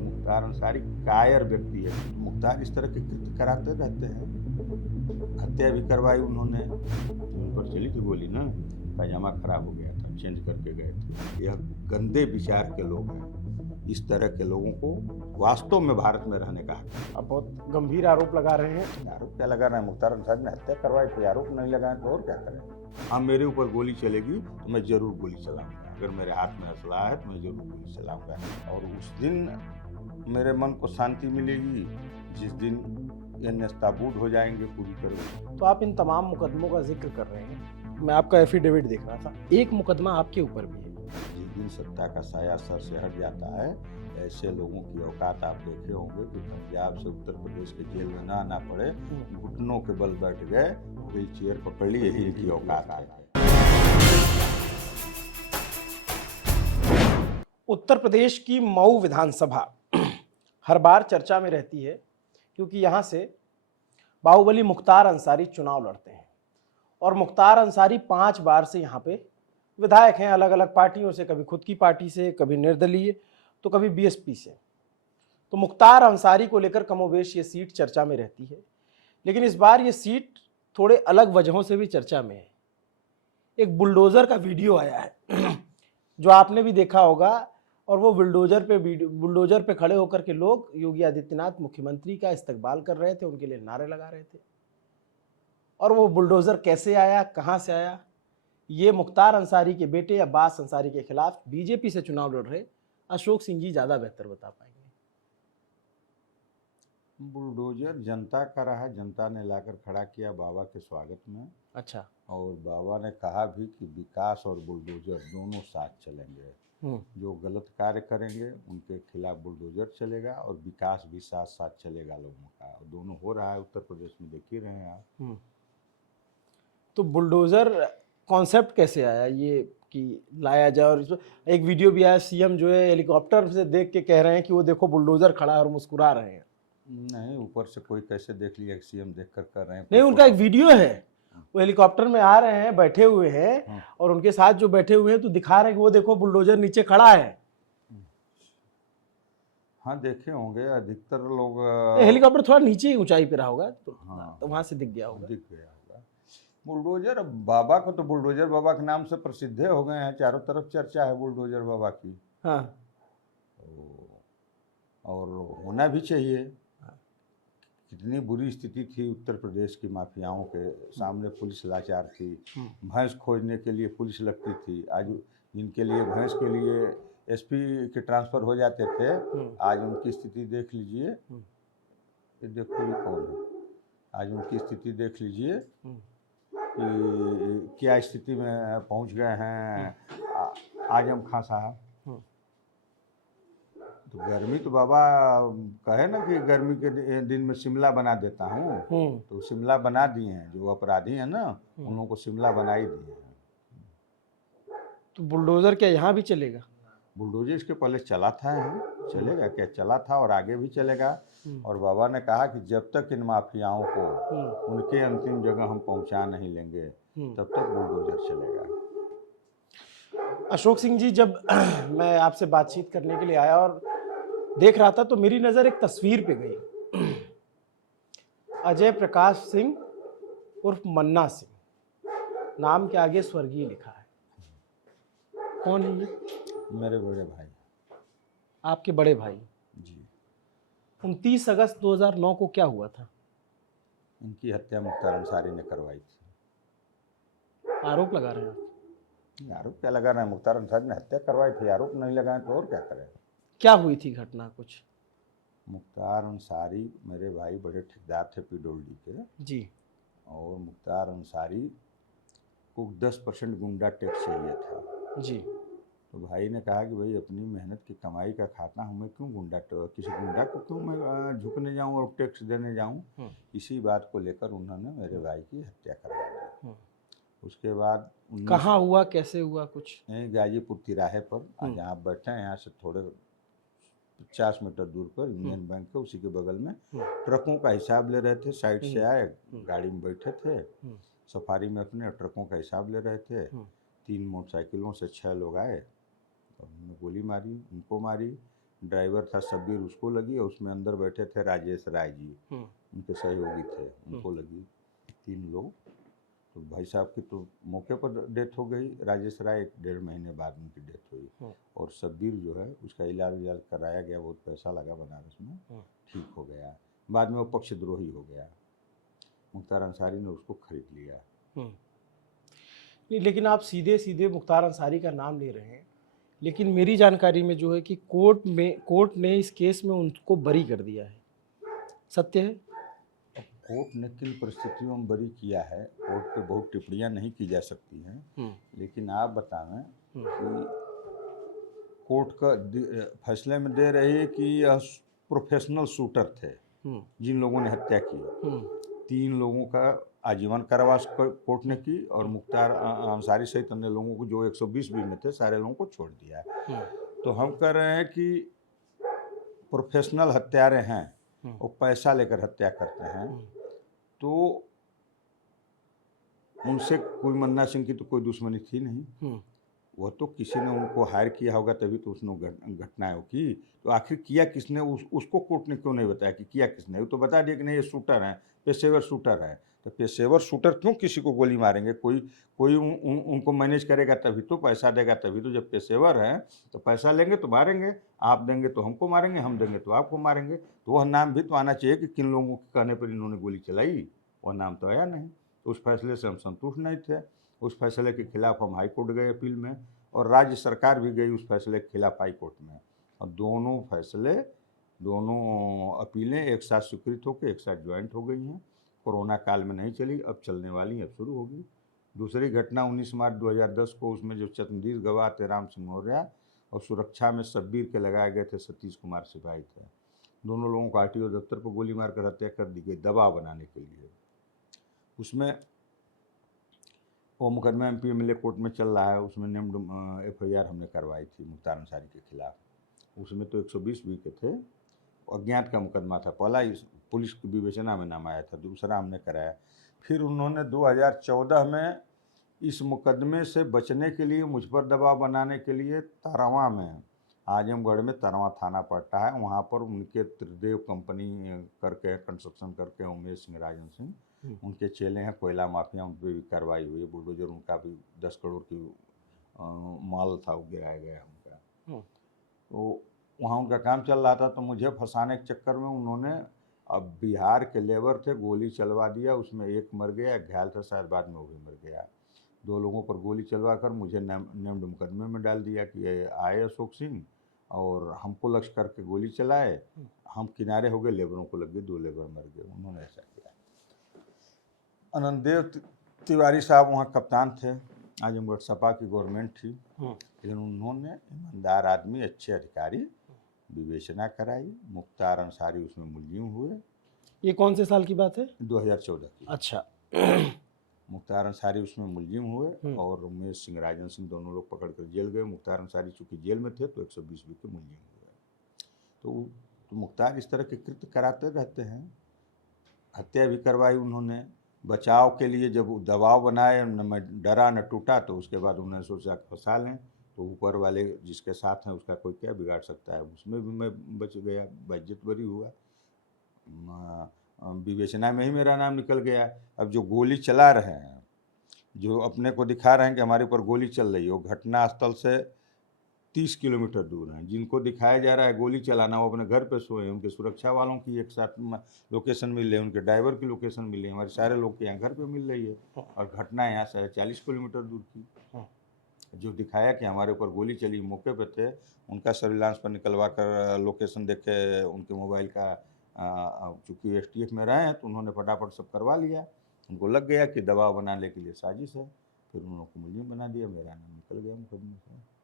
मुख्तार अंसारी कायर व्यक्ति है। तो मुख्तार इस तरह के कृत्य कराते रहते हैं। हत्या भी करवाई उन्होंने, उन पर चली थी गोली ना, पैजामा खराब हो गया था, चेंज करके गए थे। यह गंदे विचार के लोग हैं। इस तरह के लोगों को वास्तव में भारत में रहने का हक है। आप बहुत गंभीर आरोप लगा रहे हैं। आरोप क्या लगा रहे हैं? मुख्तार अंसारी ने हत्या करवाई थी, आरोप नहीं लगाए तो और क्या करें? हाँ, मेरे ऊपर गोली चलेगी तो मैं जरूर गोली चलाऊंगा। अगर मेरे हाथ में हौसला है तो मैं जरूर गोली चलाऊंगा। और उस दिन मेरे मन को शांति मिलेगी जिस दिन ये नस्ताबूद हो जाएंगे पूरी तरह। तो आप इन तमाम मुकदमों का जिक्र कर रहे हैं, मैं आपका एफिडेविट देख रहा था, एक मुकदमा आपके ऊपर भी है। जिस दिन सत्ता का साया सर से हट जाता है, ऐसे लोगों की औकात आप देखे होंगे कि पंजाब से उत्तर प्रदेश के जेल में ना आना पड़े, घुटनों के बल बैठ गए, व्हील चेयर पकड़ ली, यही इनकी औकात है। उत्तर प्रदेश की मऊ विधानसभा हर बार चर्चा में रहती है क्योंकि यहाँ से बाहुबली मुख्तार अंसारी चुनाव लड़ते हैं और मुख्तार अंसारी 5 बार से यहाँ पे विधायक हैं, अलग अलग पार्टियों से, कभी खुद की पार्टी से, कभी निर्दलीय, तो कभी बीएसपी से। तो मुख्तार अंसारी को लेकर कमोबेश ये सीट चर्चा में रहती है, लेकिन इस बार ये सीट थोड़े अलग वजहों से भी चर्चा में है। एक बुलडोजर का वीडियो आया है जो आपने भी देखा होगा, और वो बुलडोजर पे खड़े होकर के लोग योगी आदित्यनाथ मुख्यमंत्री का इस्तकबाल कर रहे थे, उनके लिए नारे लगा रहे थे। और वो बुलडोजर कैसे आया, कहां से आया, ये मुख्तार अंसारी के बेटे अब्बास अंसारी के खिलाफ बीजेपी से चुनाव लड़ रहे अशोक सिंह जी ज्यादा बेहतर बता पाएंगे। बुलडोजर जनता का रहा, जनता ने लाकर खड़ा किया बाबा के स्वागत में। अच्छा। और बाबा ने कहा भी कि विकास और बुलडोजर दोनों साथ चलेंगे। जो गलत कार्य करेंगे उनके खिलाफ बुलडोजर चलेगा और विकास भी साथ साथ चलेगा लोगों का। और दोनों हो रहा है उत्तर प्रदेश में, देख ही रहे हैं आप। तो बुलडोजर कॉन्सेप्ट कैसे आया ये कि लाया जाए? और एक वीडियो भी आया, सीएम जो है हेलीकॉप्टर से देख के कह रहे हैं कि वो देखो बुलडोजर खड़ा है और मुस्कुरा रहे हैं। नहीं, ऊपर से कोई कैसे देख लिया सीएम देख कर रहे हैं? नहीं, उनका एक वीडियो है, वो हेलीकॉप्टर में आ रहे हैं, बैठे हुए हैं, और उनके साथ जो बैठे हुए हैं तो दिखा रहे हैं कि वो देखो बुलडोजर नीचे खड़ा है। हाँ, देखे होंगे अधिकतर लोग। हेलीकॉप्टर थोड़ा नीचे ही ऊंचाई पे रहा होगा तो वहां से दिख गया होगा। दिख गया होगा बुलडोजर। बाबा को तो बुलडोजर बाबा के नाम से प्रसिद्ध हो गए हैं, चारों तरफ चर्चा है बुलडोजर बाबा की। हाँ। और होना भी चाहिए। कितनी बुरी स्थिति थी उत्तर प्रदेश की माफियाओं के सामने, पुलिस लाचार थी। भैंस खोजने के लिए पुलिस लगती थी। आज इनके लिए भैंस के लिए एसपी के ट्रांसफ़र हो जाते थे। आज उनकी स्थिति देख लीजिए। ये देखो ये कौन है, आज उनकी स्थिति देख लीजिए कि क्या स्थिति में पहुंच गए हैं आजम खां साहब। तो गर्मी तो बाबा कहे ना कि गर्मी के दिन में शिमला बना देता हूँ, तो शिमला बना दिए हैं। जो अपराधी हैं ना, उन लोगों को शिमला बना ही दिए हैं। तो बुलडोजर क्या यहाँ भी चलेगा? बुलडोजर इसके पहले चला था, चलेगा क्या? चला था और आगे भी चलेगा। और बाबा ने कहा कि जब तक इन माफियाओं को उनके अंतिम जगह हम पहुंचा नहीं लेंगे तब तक बुलडोजर चलेगा। अशोक सिंह जी, जब मैं आपसे बातचीत करने के लिए आया और देख रहा था तो मेरी नज़र एक तस्वीर पे गई। अजय प्रकाश सिंह उर्फ मन्ना सिंह, नाम के आगे स्वर्गीय लिखा है। कौन है ये? मेरे बड़े भाई। आपके बड़े भाई जी। 29 अगस्त 2009 को क्या हुआ था? इनकी हत्या मुख्तार अंसारी ने करवाई थी। आरोप लगा रहे हैं? आरोप क्या लगा रहे हैं? मुख्तार अंसारी ने हत्या करवाई थी, आरोप नहीं लगाए तो और क्या करें? क्या हुई थी घटना कुछ? मुख्तार अंसारी मेरे भाई बड़े ठेकेदार थे पीडोल्डी के जी। और मुख्तार अंसारी को 10% गुंडा टैक्स चाहिए था जी। तो भाई ने कहा कि भाई अपनी मेहनत की कमाई का खाता हूँ, मैं क्यों किसी गुंडा को क्यों मैं झुकने जाऊँ और टैक्स देने जाऊँ। इसी बात को लेकर उन्होंने मेरे भाई की हत्या करवा दी। उसके बाद कहाँ हुआ, कैसे हुआ कुछ? गाजीपुर तिराहे पर, जहाँ आप बैठे हैं यहाँ से थोड़े 50 मीटर दूर पर यूनियन बैंक है, उसी के बगल में ट्रकों का हिसाब ले रहे थे। साइड से आए, गाड़ी में बैठे थे, सफारी में अपने ट्रकों का हिसाब ले रहे थे। 3 मोटरसाइकिलों से 6 लोग आए और उन्होंने गोली मारी, उनको मारी। ड्राइवर था शब्बीर, उसको लगी, और उसमें अंदर बैठे थे राजेश राय जी, उनके सहयोगी थे, उनको लगी, 3 लोग। तो भाई साहब की तो मौके पर डेथ हो गई, राजेश राय 1-1.5 महीने बाद उनकी डेथ हुई, और शब्बीर जो है उसका इलाज कराया गया, बहुत पैसा लगा बनारस में, ठीक हो गया। बाद में वो पक्षद्रोही हो गया, मुख्तार अंसारी ने उसको खरीद लिया। नहीं, लेकिन आप सीधे सीधे मुख्तार अंसारी का नाम ले रहे हैं, लेकिन मेरी जानकारी में जो है कि कोर्ट ने इस केस में उनको बरी कर दिया है, सत्य है? कोर्ट ने किन परिस्थितियों में बरी किया है, कोर्ट पे बहुत टिप्पणियां नहीं की जा सकती हैं, लेकिन आप बतावें कि कोर्ट का फैसले में दे रही है कि यह प्रोफेशनल शूटर थे जिन लोगों ने हत्या की। 3 लोगों का आजीवन कारावास कोर्ट ने की, और मुख्तार अंसारी सहित अन्य लोगों को जो 120 भी में थे, सारे लोगों को छोड़ दिया। तो हम कह रहे हैं कि प्रोफेशनल हत्यारे हैं, वो पैसा लेकर हत्या करते हैं, तो उनसे कोई मन्ना सिंह की तो कोई दुश्मनी थी नहीं, वो तो किसी ने उनको हायर किया होगा, तभी तो उसने घटनाएं की। तो आखिर किया किसने, उसको कोर्ट ने क्यों नहीं बताया कि किया किसने? वो तो बता दिया कि नहीं ये शूटर हैं, पेशेवर शूटर है। तो पेशेवर शूटर क्यों किसी को गोली मारेंगे? कोई उनको मैनेज करेगा तभी तो, पैसा देगा तभी तो। जब पेशेवर हैं तो पैसा लेंगे तो मारेंगे, आप देंगे तो हमको मारेंगे, हम देंगे तो आपको मारेंगे। तो वह नाम भी तो आना चाहिए कि किन लोगों के कहने पर इन्होंने गोली चलाई, वह नाम तो आया नहीं। तो उस फैसले से हम संतुष्ट नहीं थे। उस फैसले के खिलाफ हम हाई कोर्ट गए अपील में, और राज्य सरकार भी गई उस फैसले के खिलाफ हाई कोर्ट में, और दोनों फैसले, दोनों अपीलें एक साथ स्वीकृत होकर एक साथ ज्वाइंट हो गई हैं। कोरोना काल में नहीं चली, अब चलने वाली, अब शुरू होगी। दूसरी घटना 19 मार्च 2010 को, उसमें जो चंद्रदीर गवाह थे राम सिंह मौर्य, और सुरक्षा में शब्बीर के लगाए गए थे सतीश कुमार सिपाही थे। दोनों लोगों को RTO दफ्तर पर गोली मारकर हत्या कर दी गई दबाव बनाने के लिए। उसमें वो मुकदमा MPMLA कोर्ट में चल रहा है, उसमें नेम्ड FIR हमने करवाई थी मुख्तार अंसारी के खिलाफ। उसमें तो 120 भी के थे, अज्ञात का मुकदमा था। पहला पुलिस की विवेचना में नाम आया था, दूसरा हमने कराया। फिर उन्होंने 2014 में इस मुकदमे से बचने के लिए, मुझ पर दबाव बनाने के लिए, तरवा में, आजमगढ़ में तरवा थाना पड़ता है, वहाँ पर उनके त्रिदेव कंपनी करके कंस्ट्रक्शन करके उमेश सिंह, राजन सिंह, उनके चेले हैं, कोयला माफिया, उन पर भी कार्रवाई हुई। बुलडोजर उनका भी 10 करोड़ की माल था, वो गिराया गया उनका। तो वहाँ उनका काम चल रहा था, तो मुझे फंसाने के चक्कर में उन्होंने, अब बिहार के लेबर थे, गोली चलवा दिया। उसमें एक मर गया, एक घायल था, शायद बाद में वो भी मर गया। 2 लोगों पर गोली चलवा कर मुझे नेम्ड मुकदमे में डाल दिया कि ये आए अशोक सिंह और हमको लक्ष्य करके गोली चलाए, हम किनारे हो गए, लेबरों को लग गई, 2 लेबर मर गए। उन्होंने ऐसा किया। आनंददेव तिवारी साहब वहाँ कप्तान थे, आजमगढ़ सपा की गवर्नमेंट थी, लेकिन उन्होंने, ईमानदार आदमी, अच्छे अधिकारी, विवेचना कराई। मुख्तार अंसारी उसमें मुलजिम हुए। ये कौन से साल की बात है? 2014 की। अच्छा। मुख्तार अंसारी उसमें मुलजिम हुए, और उमेश सिंह, राजन सिंह, दोनों लोग पकड़ कर जेल गए। मुख्तार अंसारी चूँकि जेल में थे तो 120 भी के मुलजिम हुए। तो मुख्तार इस तरह के कृत्य कराते रहते हैं। हत्या भी करवाई उन्होंने। बचाव के लिए जब दबाव बनाए, न मैं डरा न टूटा, तो उसके बाद उन्होंने सोचा फंसा लें, तो ऊपर वाले जिसके साथ हैं उसका कोई क्या बिगाड़ सकता है। उसमें भी मैं बच गया, बेइज्जत बरी हुआ, विवेचना में ही मेरा नाम निकल गया। अब जो गोली चला रहे हैं, जो अपने को दिखा रहे हैं कि हमारे ऊपर गोली चल रही है, वो घटना स्थल से 30 किलोमीटर दूर हैं। जिनको दिखाया जा रहा है गोली चलाना, वो अपने घर पे सोए हैं। उनके सुरक्षा वालों की एक साथ लोकेशन मिल रही है, उनके ड्राइवर की लोकेशन मिल रही है, हमारे सारे लोग के यहाँ घर पे मिल रही है, और घटना यहाँ से है 40 किलोमीटर दूर की। जो दिखाया कि हमारे ऊपर गोली चली, मौके पे थे, उनका सर्विलांस पर निकलवा कर लोकेशन देखे, उनके मोबाइल का, चूँकि STF में रहे हैं तो उन्होंने फटाफट सब करवा लिया। उनको लग गया कि दबाव बनाने के लिए साजिश है, फिर उन लोगों को मुलजिम बना दिया, मेरा नाम निकल गया मुकदमे से।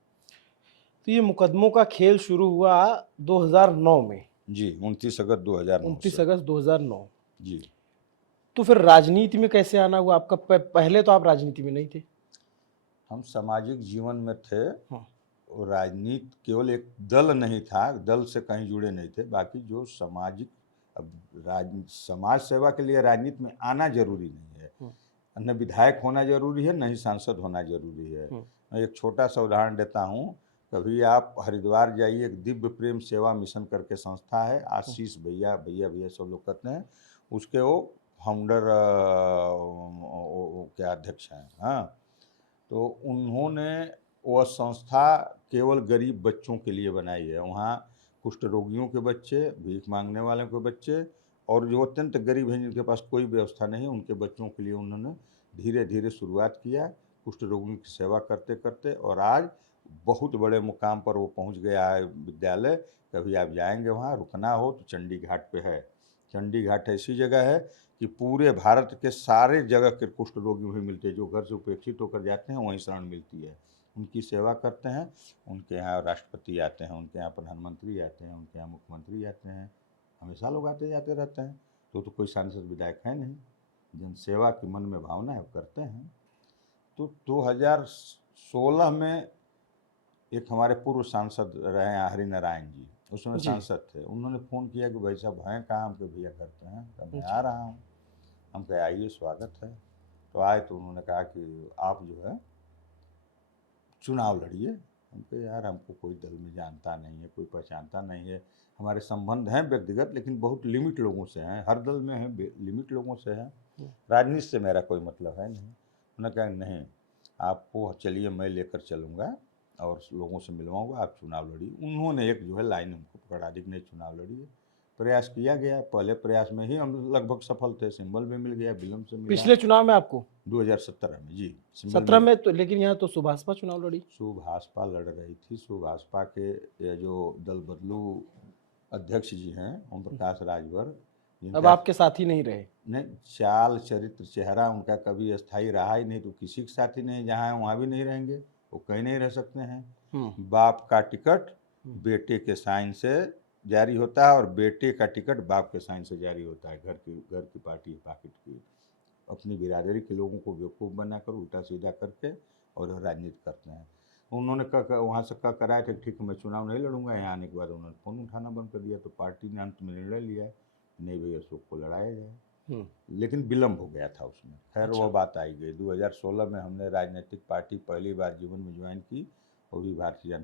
तो ये मुकदमों का खेल शुरू हुआ 2009 में? जी, 29 अगस्त 2009 29 से। अगस्त 2009। जी। तो फिर राजनीति में कैसे आना हुआ आपका? पहले तो आप राजनीति में नहीं थे। हम सामाजिक जीवन में थे, और राजनीति केवल एक दल नहीं था, दल से कहीं जुड़े नहीं थे। बाकी जो सामाजिक, अब समाज सेवा के लिए राजनीति में आना जरूरी नहीं है, न विधायक होना जरूरी है, न ही सांसद होना जरूरी है। मैं एक छोटा सा उदाहरण देता हूँ। कभी आप हरिद्वार जाइए, एक दिव्य प्रेम सेवा मिशन करके संस्था है, आशीष भैया भैया भैया सब लोग कहते हैं, उसके वो फाउंडर क्या अध्यक्ष हैं। हाँ, तो उन्होंने वह संस्था केवल गरीब बच्चों के लिए बनाई है। वहाँ कुष्ठ रोगियों के बच्चे, भीख मांगने वालों के बच्चे और जो अत्यंत गरीब हैं जिनके पास कोई व्यवस्था नहीं, उनके बच्चों के लिए उन्होंने धीरे धीरे शुरुआत किया कुष्ठ रोगियों की सेवा करते करते, और आज बहुत बड़े मुकाम पर वो पहुंच गया है विद्यालय। कभी आप जाएंगे वहाँ, रुकना हो तो चंडी घाट पे है। चंडी घाट ऐसी जगह है कि पूरे भारत के सारे जगह के कुष्ठ रोगी वहीं मिलते हैं, जो घर से उपेक्षित होकर जाते हैं वहीं शरण मिलती है। उनकी सेवा करते हैं। उनके यहाँ राष्ट्रपति आते हैं, उनके यहाँ प्रधानमंत्री आते हैं, उनके यहाँ मुख्यमंत्री आते हैं, हमेशा लोग आते जाते रहते हैं। तो कोई सांसद विधायक है नहीं, जनसेवा की मन में भावना है, करते हैं। तो 2016 में एक हमारे पूर्व सांसद रहे हैं हरिनारायण जी, उसमें सांसद थे, उन्होंने फ़ोन किया कि भाई साहब हैं कहाँ? हम के भैया करते हैं, तो मैं आ रहा हूँ। हम कहे आइए, स्वागत है। तो आए तो उन्होंने कहा कि आप जो है चुनाव लड़िए। हम कहे यार हमको कोई दल में जानता नहीं है, कोई पहचानता नहीं है, हमारे संबंध हैं व्यक्तिगत लेकिन बहुत लिमिट लोगों से हैं, हर दल में हैं, लिमिट लोगों से हैं, राजनीति से मेरा कोई मतलब है नहीं। उन्होंने कहा नहीं, आपको चलिए मैं लेकर चलूँगा और लोगों से मिलवाऊंगा, आप चुनाव लड़िए। उन्होंने एक जो है लाइन हमको पकड़ा दी कि नहीं चुनाव लड़िए। प्रयास किया गया, पहले प्रयास में ही हम लगभग सफल थे, सिंबल भी मिल गया, विलम्ब से मिला। पिछले चुनाव में आपको 2017 में जी, 17 में तो, लेकिन यहाँ तो सुभाषपा चुनाव लड़ी। सुभाषपा लड़ रही थी। सुभाषपा के जो दल बदलू अध्यक्ष जी हैं ओम प्रकाश राजभर, अब आपके साथ ही नहीं रहे। नहीं, चाल चरित्र चेहरा उनका कभी अस्थायी रहा ही नहीं, तो किसी के साथ ही नहीं, जहाँ है वहाँ भी नहीं रहेंगे, वो कहीं नहीं रह सकते हैं। बाप का टिकट बेटे के साइन से जारी होता है और बेटे का टिकट बाप के साइन से जारी होता है। घर की पार्टी पॉकेट की, अपनी बिरादरी के लोगों को बेवकूफ़ बनाकर उल्टा सीधा करके और राजनीति करते हैं। उन्होंने वहाँ से कराया था ठीक मैं चुनाव नहीं लड़ूंगा। यहाँ आने के बाद उन्होंने फ़ोन उठाना बंद कर दिया, तो पार्टी ने अंत में निर्णय लिया नहीं भाई अशोक को लड़ाया जाए, लेकिन विलम्ब हो गया था उसमें। खैर वो बात आई गई। 2016 में हमने राजनीतिक पार्टी पहली बार जीवन में ज्वाइन की, वो भी भारतीय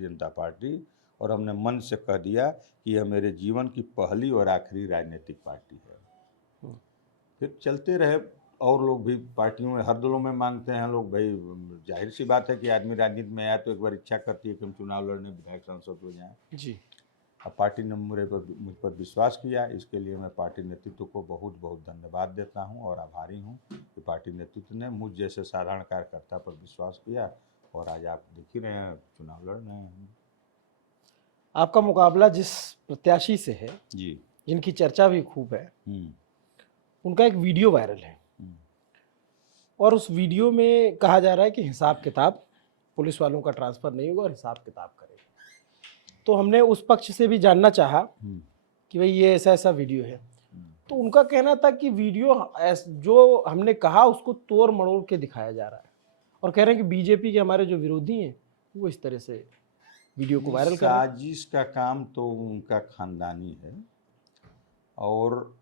जनता पार्टी, और हमने मन से कह दिया कि यह मेरे जीवन की पहली और आखिरी राजनीतिक पार्टी है। फिर चलते रहे, और लोग भी पार्टियों में, हर दलों में मांगते हैं लोग। भाई जाहिर सी बात है कि आदमी राजनीति में आया तो एक बार इच्छा करती है कि हम चुनाव लड़ने विधायक सांसद हो जाएं जी। अब पार्टी ने मुझ पर विश्वास किया, इसके लिए मैं पार्टी नेतृत्व को बहुत बहुत धन्यवाद देता हूं और आभारी हूं कि पार्टी नेतृत्व ने मुझ जैसे साधारण कार्यकर्ता पर विश्वास किया, और आज आप देख ही रहे हैं चुनाव लड़ रहे हैं। आपका मुकाबला जिस प्रत्याशी से है जी, जिनकी चर्चा भी खूब है, उनका एक वीडियो वायरल है, और उस वीडियो में कहा जा रहा है कि हिसाब किताब पुलिस वालों का ट्रांसफ़र नहीं होगा और हिसाब किताब करेगा। तो हमने उस पक्ष से भी जानना चाहा कि भाई ये ऐसा ऐसा वीडियो है, तो उनका कहना था कि वीडियो जो हमने कहा उसको तोड़ मरोड़ के दिखाया जा रहा है, और कह रहे हैं कि बीजेपी के हमारे जो विरोधी हैं वो इस तरह से वीडियो को वायरल कर रहे हैं। साजिश का काम तो उनका खानदानी है, और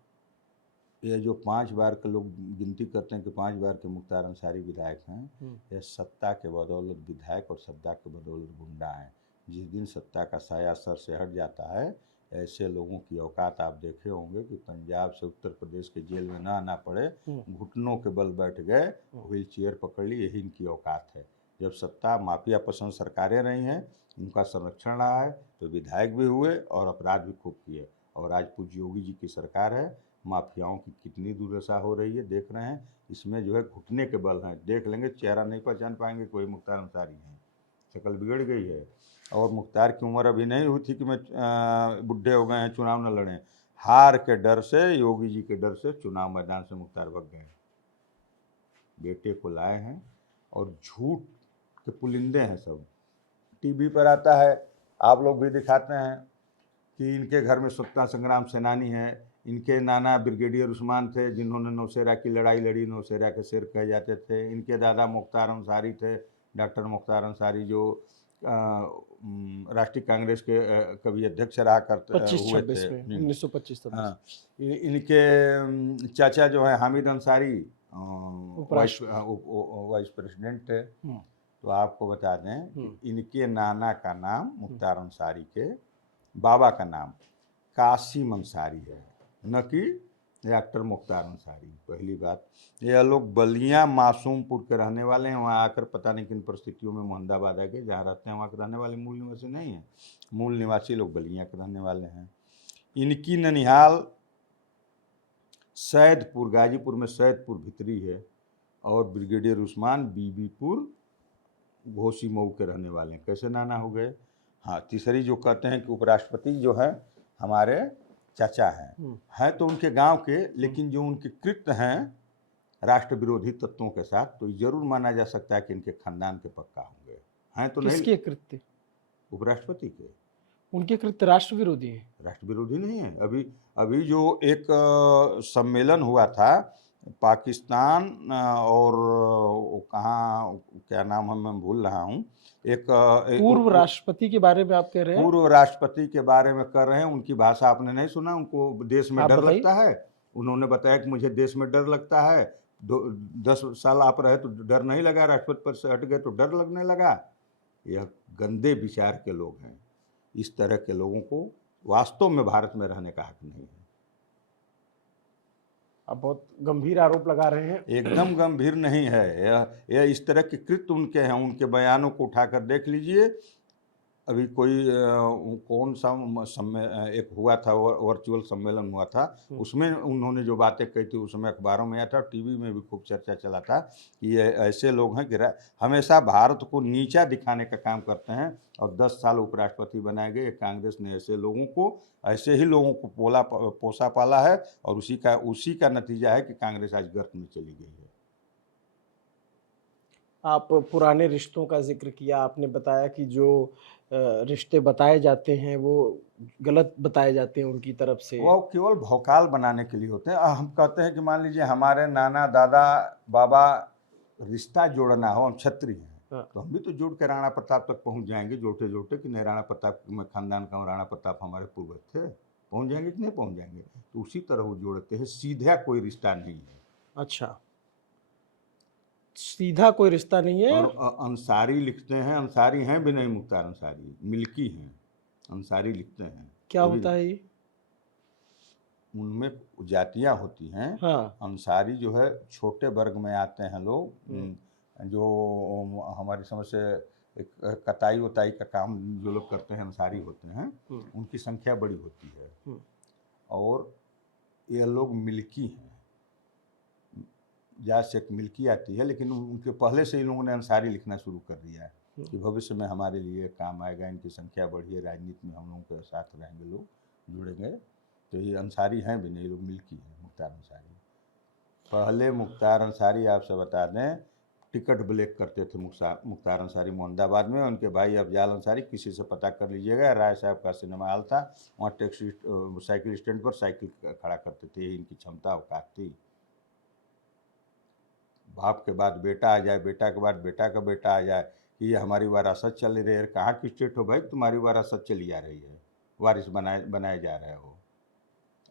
ये जो 5 बार के लोग गिनती करते हैं कि 5 बार के मुख्तार अंसारी विधायक हैं, ये सत्ता के बदौलत विधायक और सत्ता के बदौलत गुंडा हैं। जिस दिन सत्ता का साया सर से हट जाता है, ऐसे लोगों की औकात आप देखे होंगे कि पंजाब से उत्तर प्रदेश के जेल में ना आना पड़े, घुटनों के बल बैठ गए, व्हील चेयर पकड़ ली, यही इनकी औकात है। जब सत्ता माफिया पसंद सरकारें रही हैं, उनका संरक्षण रहा है, तो विधायक भी हुए और अपराध भी खूब किए। और आज पूज्य योगी जी की सरकार है, माफियाओं की कितनी दुर्दशा हो रही है देख रहे हैं। इसमें जो है घुटने के बल हैं, देख लेंगे चेहरा नहीं पहचान पाएंगे कोई मुख्तार अंसारी हैं, शक्ल बिगड़ गई है। और मुख्तार की उम्र अभी नहीं हुई थी कि मैं बुढ़े हो गए हैं चुनाव न लड़ें। हार के डर से, योगी जी के डर से चुनाव मैदान से मुख्तार भाग गए। बेटे को लाए हैं और झूठ के पुलिंदे हैं सब। टीवी पर आता है, आप लोग भी दिखाते हैं कि इनके घर में स्वतंत्रता संग्राम सेनानी है, इनके नाना ब्रिगेडियर उस्मान थे जिन्होंने नौशेरा की लड़ाई लड़ी, नौशेरा के शेर कहे जाते थे। इनके दादा मुख्तार अंसारी थे, डॉक्टर मुख्तार अंसारी, जो राष्ट्रीय कांग्रेस के कभी अध्यक्ष रहा करते हुए थे 1925। हाँ, इनके चाचा जो है हामिद अंसारी वाइस प्रेसिडेंट थे। तो आपको बता दें हम्म। कि इनके नाना का नाम मुख्तार अंसारी के बाबा का नाम कासिम अंसारी है, न कि डॉक्टर मुख्तार अंसारी। पहली बात, यह लोग बलिया मासूमपुर के रहने वाले हैं। वहाँ आकर पता नहीं किन परिस्थितियों में मोहम्मदाबाद आ गए, जहाँ रहते हैं वहाँ के रहने वाले मूल निवासी नहीं हैं। मूल निवासी लोग बलिया के रहने वाले हैं। इनकी ननिहाल सैदपुर, गाजीपुर में सैदपुर भितरी है, और ब्रिगेडियर उस्मान बीबीपुर घोसी मऊ के रहने वाले हैं। कैसे नाना हो गए? हाँ, तीसरी जो कहते हैं कि उपराष्ट्रपति जो है हमारे चाचा हैं तो उनके गांव के, लेकिन जो उनके कृत्य हैं राष्ट्र विरोधी तत्वों के साथ, तो जरूर माना जा सकता है कि इनके खानदान के पक्का होंगे। हैं तो नहीं, किसके कृत्य? उपराष्ट्रपति के। उनके कृत्य राष्ट्र विरोधी है? राष्ट्र विरोधी नहीं है। अभी अभी जो एक सम्मेलन हुआ था पाकिस्तान और कहाँ, क्या नाम है मैं भूल रहा हूँ, एक पूर्व राष्ट्रपति के बारे में आप कह रहे हैं? पूर्व राष्ट्रपति के बारे में कर रहे हैं। उनकी भाषा आपने नहीं सुना? उनको देश में आप डर बताइए। लगता है। उन्होंने बताया कि मुझे देश में डर लगता है। 10 साल आप रहे तो डर नहीं लगा, राष्ट्रपति पद से हट गए तो डर लगने लगा। यह गंदे विचार के लोग हैं। इस तरह के लोगों को वास्तव में भारत में रहने का हक नहीं है। आप बहुत गंभीर आरोप लगा रहे हैं। एकदम गंभीर नहीं है। यह इस तरह के कृत्य उनके हैं। उनके बयानों को उठाकर देख लीजिए। अभी कोई कौन सा एक हुआ था, वर्चुअल सम्मेलन हुआ था, उसमें उन्होंने जो बातें कही थी उसमें अखबारों में आया था, टीवी में भी खूब चर्चा चला था कि ये ऐसे लोग हैं कि हमेशा भारत को नीचा दिखाने का काम करते हैं, और 10 साल उपराष्ट्रपति बनाए गए। कांग्रेस ने ऐसे लोगों को, ऐसे ही लोगों को पोसा पाला है, और उसी का नतीजा है कि कांग्रेस आज गर्त में चली गई है। आप पुराने रिश्तों का जिक्र किया, आपने बताया कि जो रिश्ते बताए जाते हैं वो गलत बताए जाते हैं उनकी तरफ से। वो केवल भौकाल बनाने के लिए होते हैं। हम कहते हैं कि मान लीजिए हमारे नाना दादा बाबा रिश्ता जोड़ना हो, हम क्षत्रिय हैं, तो हम भी तो जोड़ के राणा प्रताप तक पहुंच जाएंगे, जोड़ते जोड़ते कि नहीं, राणा प्रताप में खानदान का, राणा प्रताप हमारे पूर्वज थे, पहुंच जाएंगे कि नहीं पहुंच जाएंगे? तो उसी तरह वो जोड़ते हैं। सीधा कोई रिश्ता नहीं है। अच्छा, सीधा कोई रिश्ता नहीं है। और अंसारी लिखते हैं, अंसारी हैं भी नहीं मुख्तार अंसारी, मिल्की हैं। अंसारी लिखते हैं। क्या होता है ये? उनमें जातियां होती हैं। हाँ। अंसारी जो है छोटे वर्ग में आते हैं लोग, जो हमारी समझ से एक कताई वताई का काम जो लोग करते हैं अंसारी होते हैं, उनकी संख्या बड़ी होती है। और ये लोग मिल्की हैं, जात से एक मिल्की आती है, लेकिन उनके पहले से इन लोगों ने अंसारी लिखना शुरू कर दिया है कि भविष्य में हमारे लिए काम आएगा, इनकी संख्या बढ़ी है, राजनीति में हम लोगों के साथ रहेंगे, लोग जुड़ेंगे। तो ये अंसारी हैं भी नहीं, लोग मिल्की हैं मुख्तार अंसारी। पहले मुख्तार अंसारी, आपसे बता दें, टिकट ब्लैक करते थे मुख्तार अंसारी मोहम्मदाबाद में। उनके भाई अफजाल अंसारी, किसी से पता कर लीजिएगा, राय साहब का सिनेमा हॉल था, वहाँ टैक्सी साइकिल स्टैंड पर साइकिल खड़ा करते थे। इनकी क्षमता औकात थी। बाप के बाद बेटा आ जाए, बेटा के बाद बेटा का बेटा आ जाए कि ये हमारी विरासत चल रही है। कहाँ की स्टेट हो भाई, तुम्हारी विरासत चली आ रही है, वारिस बनाए जा रहे हो।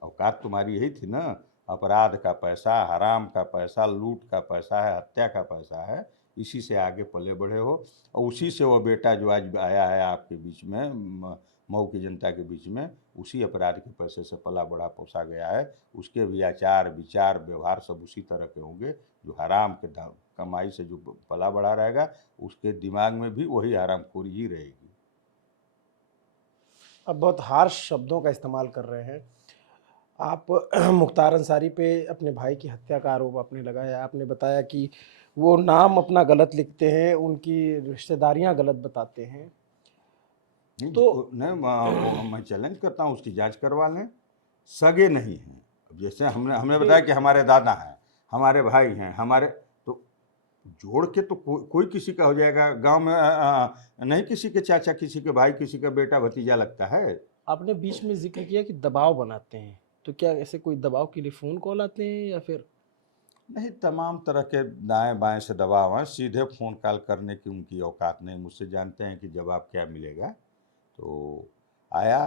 औकात तुम्हारी यही थी ना। अपराध का पैसा, हराम का पैसा, लूट का पैसा है, हत्या का पैसा है, इसी से आगे पले बढ़े हो। और उसी से वो बेटा जो आज आया है आपके बीच में, मऊ की जनता के बीच में, उसी अपराध के पैसे से पला बड़ा पोसा गया है। उसके भी आचार विचार व्यवहार सब उसी तरह के होंगे। जो हराम के कमाई से जो पला बड़ा रहेगा, उसके दिमाग में भी वही हरामखोरी ही रहेगी। अब बहुत हार्श शब्दों का इस्तेमाल कर रहे हैं आप। मुख्तार अंसारी पे अपने भाई की हत्या का आरोप आपने लगाया। आपने बताया कि वो नाम अपना गलत लिखते हैं, उनकी रिश्तेदारियां गलत बताते हैं। तो मैं चैलेंज करता हूँ, उसकी जांच करवा लें। सगे नहीं हैं। अब जैसे हमने बताया कि हमारे दादा हैं, हमारे भाई हैं, हमारे, तो जोड़ के तो कोई किसी का हो जाएगा। गांव में नहीं किसी के चाचा, किसी के भाई, किसी का बेटा भतीजा लगता है। आपने बीच में जिक्र किया कि दबाव बनाते हैं, तो क्या ऐसे कोई दबाव के लिए फ़ोन कॉल आते हैं या फिर? नहीं, तमाम तरह के दाएं बाएं से दबाव हैं। सीधे फ़ोन कॉल करने की उनकी औकात नहीं। मुझसे जानते हैं कि जवाब क्या मिलेगा। तो आया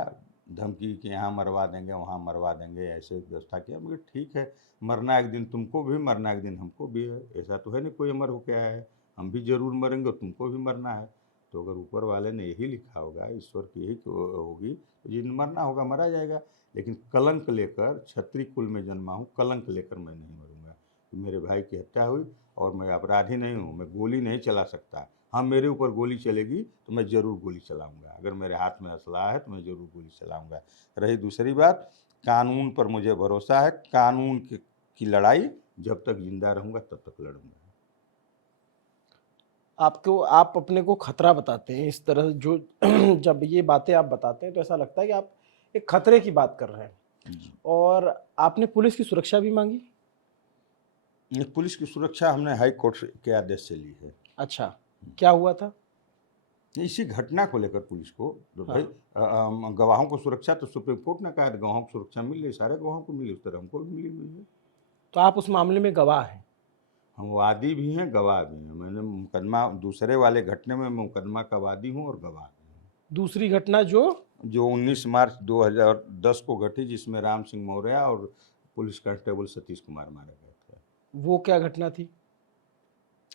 धमकी कि यहाँ मरवा देंगे, वहाँ मरवा देंगे, ऐसे व्यवस्था किया। मगर ठीक है, मरना एक दिन तुमको भी, मरना एक दिन हमको भी है। ऐसा तो है नहीं कोई अमर हो के आया है। हम भी जरूर मरेंगे, तुमको भी मरना है। तो अगर ऊपर वाले ने यही लिखा होगा, ईश्वर की यही होगी, तो जिन मरना होगा मरा जाएगा। लेकिन कलंक लेकर, क्षत्रिय कुल में जन्मा हूँ, कलंक लेकर मैं नहीं मरूंगा कि मेरे भाई की हत्या हुई और मैं अपराधी नहीं हूँ, मैं गोली नहीं चला सकता। हाँ, मेरे ऊपर गोली चलेगी तो मैं ज़रूर गोली चलाऊंगा, अगर मेरे हाथ में असला है तो मैं ज़रूर गोली चलाऊंगा। रही दूसरी बात, कानून पर मुझे भरोसा है, कानून की लड़ाई जब तक जिंदा रहूंगा तब तक लड़ूंगा। आपको, आप अपने को खतरा बताते हैं इस तरह जो जब ये बातें आप बताते हैं तो ऐसा लगता है कि आप एक खतरे की बात कर रहे हैं। जी। और आपने पुलिस की सुरक्षा भी मांगी? पुलिस की सुरक्षा हमने हाई कोर्ट के आदेश से ली है। अच्छा, क्या हुआ था? इसी घटना को लेकर पुलिस को, तो भाई हाँ। गवाहों को सुरक्षा तो सुप्रीम कोर्ट ने कहा है, गवाहों को सुरक्षा मिल रही, सारे गवाहों को मिली, उस तरह हमको भी मिली हुई है। तो आप उस मामले में गवाह हैं? हम वादी भी हैं, गवाह भी हैं। मैंने मुकदमा, दूसरे वाले घटने में मुकदमा का वादी हूँ और गवाह भी हूँ। दूसरी घटना जो? जो 19 मार्च 2010 को घटी, जिसमें राम सिंह मौर्य और पुलिस कांस्टेबल सतीश कुमार मारे गए थे। वो क्या घटना थी?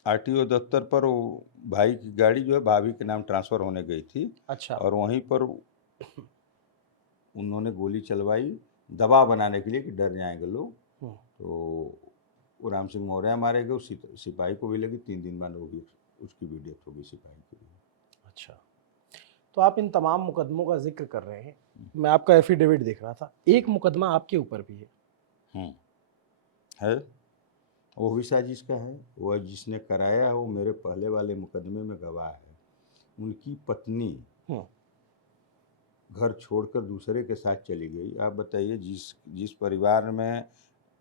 आरटीओ दफ्तर पर वो भाई की गाड़ी जो है भाभी के नाम ट्रांसफ़र होने गई थी, अच्छा। और वहीं पर उन्होंने गोली चलवाई दबाव बनाने के लिए कि डर जाएंगे लोग। हम्म। तो वो राम सिंह मौर्य मारे गए, उस सिपाही को भी लगी, 3 दिन बाद वो भी, उसकी भी डेथ हो गई, सिपाही की भी। अच्छा, तो आप इन तमाम मुकदमों का जिक्र कर रहे हैं, मैं आपका एफिडेविट देख रहा था, एक मुकदमा आपके ऊपर भी है। है, वो भी साजिश का है। वो जिसने कराया है वो मेरे पहले वाले मुकदमे में गवाह है। उनकी पत्नी हम्म। घर छोड़कर दूसरे के साथ चली गई। आप बताइए, जिस परिवार में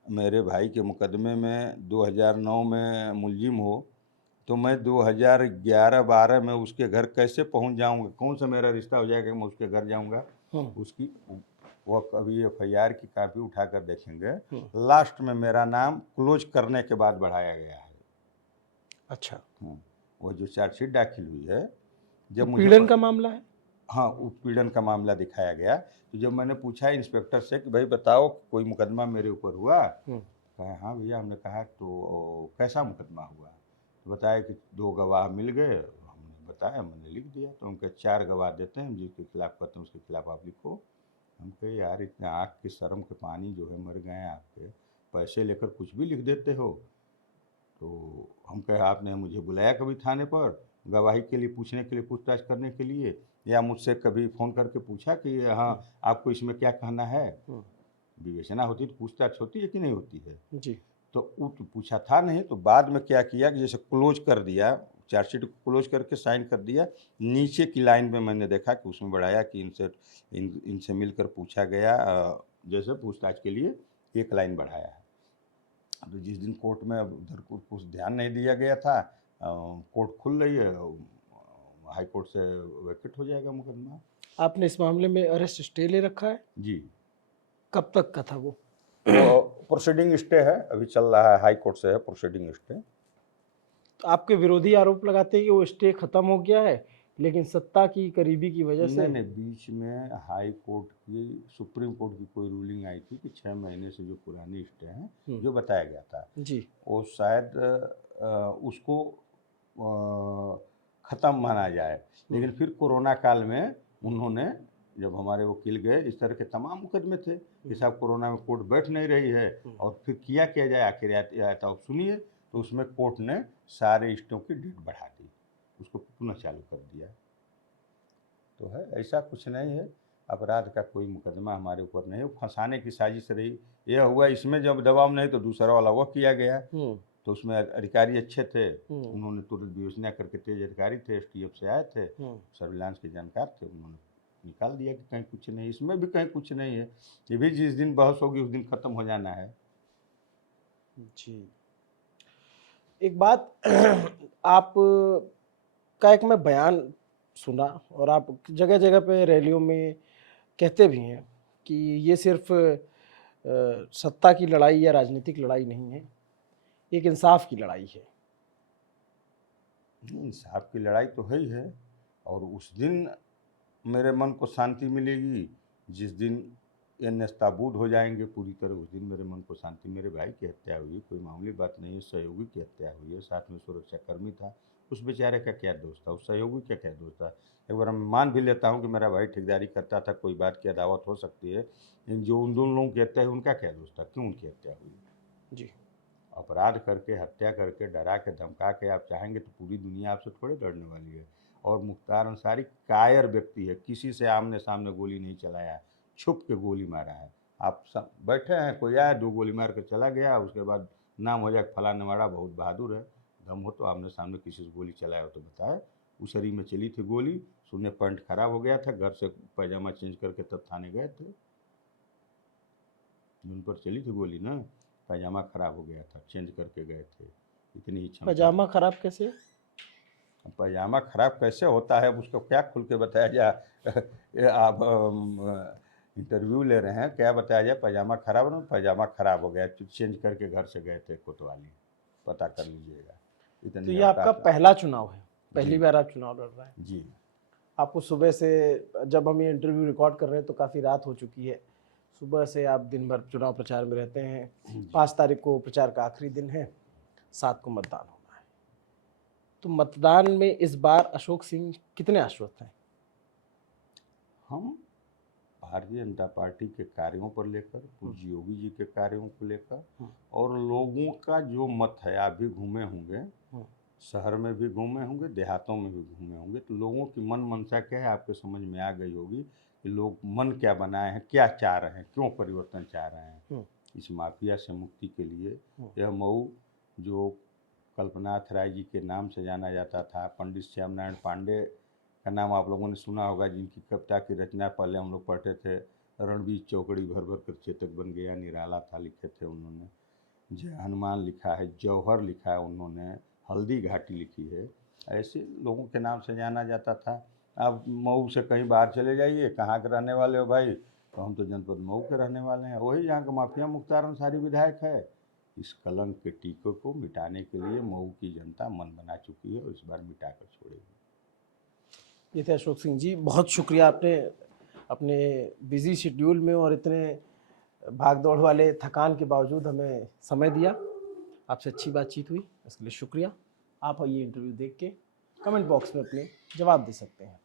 मेरे भाई के मुकदमे में 2009 में मुलजिम हो, तो मैं 2011-12 में उसके घर कैसे पहुंच जाऊंगा? कौन सा मेरा रिश्ता हो जाएगा मैं उसके घर जाऊंगा? उसकी, वो कभी FIR की कापी उठाकर देखेंगे, लास्ट में मेरा नाम क्लोज करने के बाद बढ़ाया गया है। अच्छा, वो जो चार्जशीट दाखिल हुई है, जब मुझे उत्पीड़न का मामला है? हाँ, उत्पीड़न का मामला दिखाया गया। तो जब मैंने पूछा इंस्पेक्टर से कि भाई बताओ कोई मुकदमा मेरे ऊपर हुआ, कहा हाँ भैया। हमने कहा तो कैसा मुकदमा हुआ? तो बताया कि 2 गवाह मिल गए। हमने बताया, मैंने लिख दिया। तो उनके 4 गवाह देते हैं, जिसके खिलाफ कहते हैं उसके खिलाफ आप लिखो। हम कहे यार, इतने आँख के शर्म के पानी जो है मर गए आपके, पैसे लेकर कुछ भी लिख देते हो। तो हम कहे आपने मुझे बुलाया कभी थाने पर गवाही के लिए, पूछने के लिए, पूछताछ करने के लिए, या मुझसे कभी फ़ोन करके पूछा कि हाँ आपको इसमें क्या कहना है? विवेचना होती तो पूछताछ होती है कि नहीं होती है? जी। तो वो तो पूछा था नहीं। तो बाद में क्या किया कि जैसे क्लोज कर दिया, चार्जशीट को क्लोज करके साइन कर दिया, नीचे की लाइन में मैंने देखा कि उसमें बढ़ाया कि इनसे मिलकर पूछा गया, जैसे पूछताछ के लिए एक लाइन बढ़ाया है। तो जिस दिन कोर्ट में उधर कुछ ध्यान नहीं दिया गया था, कोर्ट खुल रही है, हाई कोर्ट से वैकेट हो जाएगा मुकदमा। आपने इस मामले में अरेस्ट स्टे ले रखा है? जी। कब तक का था वो? प्रोसीडिंग स्टे है, अभी चल रहा है, हाई कोर्ट से है प्रोसीडिंग स्टे। तो आपके विरोधी आरोप लगाते हैं कि वो स्टे खत्म हो गया है, लेकिन सत्ता की करीबी की वजह से। नहीं, बीच में हाई कोर्ट की, सुप्रीम कोर्ट की कोई रूलिंग आई थी कि 6 महीने से जो पुरानी स्टे हैं, जो बताया गया था जी। वो शायद उसको ख़त्म माना जाए। लेकिन फिर कोरोना काल में उन्होंने, जब हमारे वकील गए, इस तरह के तमाम मुकदमे थे कि साहब कोरोना में कोर्ट बैठ नहीं रही है, और फिर किया जाए आखिर, या तो सुनिए। तो उसमें कोर्ट ने सारे स्टों की डेट बढ़ा दी, उसको पुनः चालू कर दिया। तो है, ऐसा कुछ नहीं है, अपराध का कोई मुकदमा हमारे ऊपर नहीं है। फंसाने की साजिश रही, यह हुआ, इसमें जब दबाव नहीं तो दूसरा वाला वो किया गया। तो उसमें अधिकारी अच्छे थे, उन्होंने तुरंत विवेचना करके, तेज अधिकारी थे, STF से आए थे, सर्विलांस के जानकार थे, उन्होंने निकाल दिया कि कहीं कुछ नहीं, इसमें भी कहीं कुछ नहीं है। ये भी जिस दिन बहस होगी उस दिन ख़त्म हो जाना है। जी। एक बात आप का एक मैं बयान सुना, और आप जगह जगह पे रैलियों में कहते भी हैं कि ये सिर्फ सत्ता की लड़ाई या राजनीतिक लड़ाई नहीं है, एक इंसाफ की लड़ाई है। इंसाफ की लड़ाई तो है ही है, और उस दिन मेरे मन को शांति मिलेगी जिस दिन ये नेस्ताबूद हो जाएंगे पूरी तरह, उस दिन मेरे मन को शांति। मेरे भाई की हत्या हुई, कोई मामूली बात नहीं है, सहयोगी की हत्या हुई है, साथ में सुरक्षाकर्मी था, उस बेचारे का क्या दोष था, उस सहयोगी का क्या दोष था। एक बार मैं मान भी लेता हूँ कि मेरा भाई ठेकेदारी करता था, कोई बात की अदावत हो सकती है, लेकिन जो उन दोनों लोगों की हत्या हुई उनका क्या दोष था, क्यों उनकी हत्या हुई। जी। अपराध करके, हत्या करके, डरा के, धमका के आप चाहेंगे तो पूरी दुनिया आपसे थोड़े लड़ने वाली है। और मुख्तार अंसारी कायर व्यक्ति है, किसी से आमने सामने गोली नहीं चलाया, छुप के गोली मारा है। आप सब बैठे हैं, कोई आया 2 गोली मार के चला गया, उसके बाद नाम हो जाए फलाने वाला बहुत बहादुर है। दम हो तो आमने सामने किसी से गोली चलाया हो तो बताए। उसरी में चली थी गोली, सुनने पैंट खराब हो गया था, घर से पैजामा चेंज करके तब थाने गए थे। उन पर चली थी गोली ना, पैजामा खराब हो गया था, चेंज करके गए थे, इतनी ही क्षमता। पजामा खराब कैसे? पैजामा खराब कैसे होता है, अब उसको क्या खुल के बताया जाए। आप इंटरव्यू ले रहे हैं, क्या बताया जाए, पैजामा खराब ना, पैजामा खराब हो गया, चेंज करके घर से गए थे कोतवाली, पता कर लीजिएगा। तो इतनी ये आपका औकात। पहला चुनाव है, पहली जी। बार आप चुनाव लड़ रहे हैं। जी। आपको सुबह से, जब हम ये इंटरव्यू रिकॉर्ड कर रहे हैं तो काफ़ी रात हो चुकी है, सुबह से आप दिन भर चुनाव प्रचार में रहते हैं। 5 तारीख को प्रचार का आखिरी दिन है, 7 को मतदान होना है। तो मतदान में इस बार अशोक सिंह कितने आश्वस्त हैं? हम भारतीय जनता पार्टी के कार्यों पर लेकर, पूज्य योगी जी के कार्यों को लेकर, और लोगों का जो मत है, आप भी घूमे होंगे, शहर में भी घूमे होंगे, देहातों में भी घूमे होंगे, तो लोगों की मन मंशा क्या है आपके समझ में आ गई होगी कि लोग मन क्या बनाए हैं, क्या चाह रहे हैं, क्यों परिवर्तन चाह रहे हैं। इस माफिया से मुक्ति के लिए यह मऊ, जो कल्पनाथ राय जी के नाम से जाना जाता था, पंडित श्याम नारायण पांडे का नाम आप लोगों ने सुना होगा, जिनकी कविता की रचना पहले हम लोग पढ़ते थे, रणबीर चौकड़ी भर भर कर चेतक बन गया, निराला था, लिखे थे उन्होंने। जय हनुमान लिखा है, जौहर लिखा है उन्होंने, हल्दी घाटी लिखी है। ऐसे लोगों के नाम से जाना जाता था। आप मऊ से कहीं बाहर चले जाइए, कहाँ के रहने वाले हो भाई, तो हम तो जनपद मऊ के रहने वाले हैं, वही यहाँ का माफिया मुख्तार अंसारी विधायक है। इस कलंक के टीके को मिटाने के लिए मऊ की जनता मन बना चुकी है और इस बार मिटा कर छोड़ेगी। ये थे अशोक सिंह जी, बहुत शुक्रिया, आपने अपने बिजी शेड्यूल में और इतने भाग दौड़ वाले थकान के बावजूद हमें समय दिया। आपसे अच्छी बातचीत हुई, इसके लिए शुक्रिया। आप ये इंटरव्यू देख के कमेंट बॉक्स में अपने जवाब दे सकते हैं।